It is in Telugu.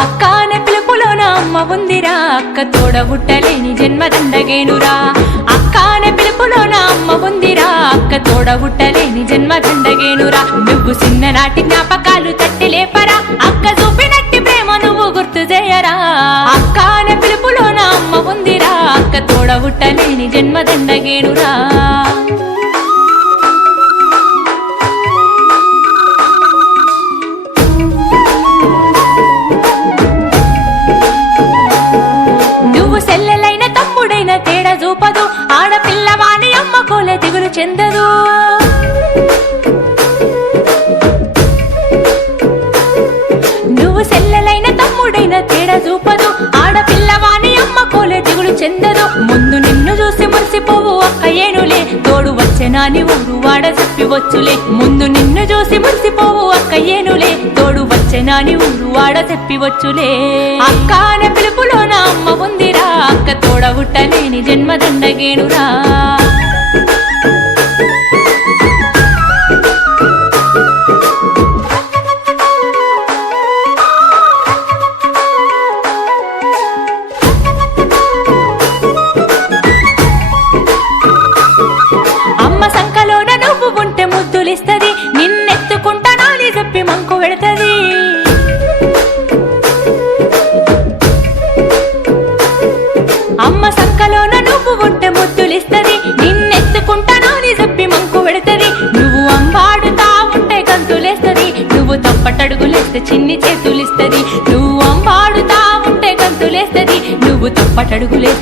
అక్క అనే పిలుపులోన అమ్మ ఉందిరా, అక్క తోడబుట్టలేని జన్మదండగేనురా. అక్క అనే పిలుపులోన అమ్మ ఉందిరా, అక్క తోడబుట్టలేని జన్మదండగేనురా. నువ్వు చిన్ననాటి జ్ఞాపకాలు తట్టి లేపరా, అక్క చూపినట్టి ప్రేమ నువ్వు గుర్తు చేయరా. అక్క అనే పిలుపులోన అమ్మ ఉందిరా, అక్క తోడబుట్టలేని జన్మదండగేనురా. సెల్లెలైన తమ్ముడైన తేడా చూపదు, ఆడపిల్లవాని అమ్మ కోలే దిగులు చెందదు. నువ్వు సెల్లెలైన తమ్ముడైన తేడా చూపదు, ఆడపిల్లవాని అమ్మ కోలే దిగులు చెందదు. ముందు నిన్ను చూసి మురిసిపోవు అక్క ఏనులే, తోడు వచ్చెనాని ఊరు వాడ చెప్పివచ్చులే. ముందు నిన్ను చూసి మురిసిపోవు అక్క ఏనులే, తోడు వచ్చెనాని ఊరు వాడ చెప్పివచ్చులే. అక్క అనే పిలుపులోన అమ్మ ఉందిరా, అక్క తోడబుట్టలేని జన్మదండగేనురా. అమ్మ సంకలోన నువ్వు ఉంటే ముద్దులిస్తది, నిన్నెత్తుకుంటానాని చెప్పి మంకు పెడతది. అమ్మ సంకలోన నువ్వు ఉంటే ముద్దులిస్తది, నిన్నెత్తుకుంటానాని చెప్పి మంకు పెడతది. నువ్వు అంబాడుతా ఉంటే గంతులేస్తది, నువ్వు తప్పటడుగులేస్తే చిన్ని చేతులిస్తది. నువ్వు అంబాడుతా ఉంటే గంతులేస్తది, నువ్వు తప్పటడుగులేస్తే